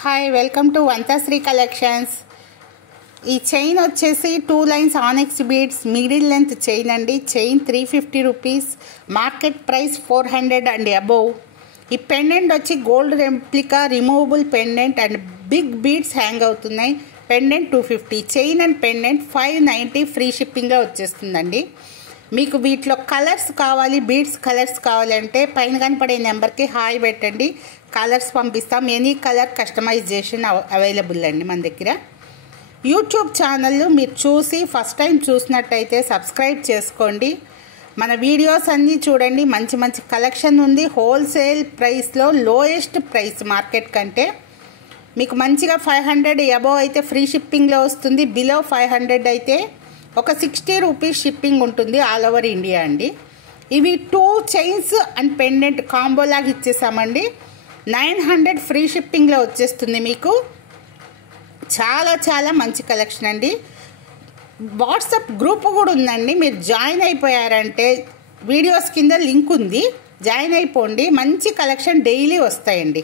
Hi welcome to Vanthashri collections. ఈ chain వచ్చేసి 2 lines onyx beads middle length chain అండి. Chain 350 rupees, market price 400 and above. ఈ pendant వచ్చి gold replica removable pendant and big beads hang అవుతున్నాయి. Pendant 250, chain and pendant 590 free షిప్పింగ్గా వచ్చేస్తుందండి. మీకు వీటిలో కలర్స్ కావాలి, బీడ్స్ కలర్స్ కావాలంటే పైన కనపడే నెంబర్కి హాయ్ పెట్టండి, కలర్స్ పంపిస్తాం. ఎనీ కలర్ కస్టమైజేషన్ అవైలబుల్ అండి మన దగ్గర. యూట్యూబ్ ఛానల్ మీరు చూసి ఫస్ట్ టైం చూసినట్టయితే సబ్స్క్రైబ్ చేసుకోండి. మన వీడియోస్ అన్నీ చూడండి, మంచి మంచి కలెక్షన్ ఉంది. హోల్సేల్ ప్రైస్లో లోయెస్ట్ ప్రైస్ మార్కెట్ కంటే. మీకు మంచిగా 500 అబోవ్ అయితే ఫ్రీ షిప్పింగ్లో వస్తుంది. బిలో 500 అయితే ఒక 60 రూపీస్ షిప్పింగ్ ఉంటుంది ఆల్ ఓవర్ ఇండియా అండి. ఇవి 2 చైన్స్ అండ్ పెండెంట్ కాంబోలాగా ఇచ్చేసామండి. 900 ఫ్రీ షిప్పింగ్లో వచ్చేస్తుంది మీకు. చాలా చాలా మంచి కలెక్షన్ అండి. వాట్సాప్ గ్రూప్ కూడా ఉందండి. మీరు జాయిన్ అయిపోయారంటే వీడియోస్ కింద లింక్ ఉంది, జాయిన్ అయిపోండి. మంచి కలెక్షన్ డైలీ వస్తాయండి.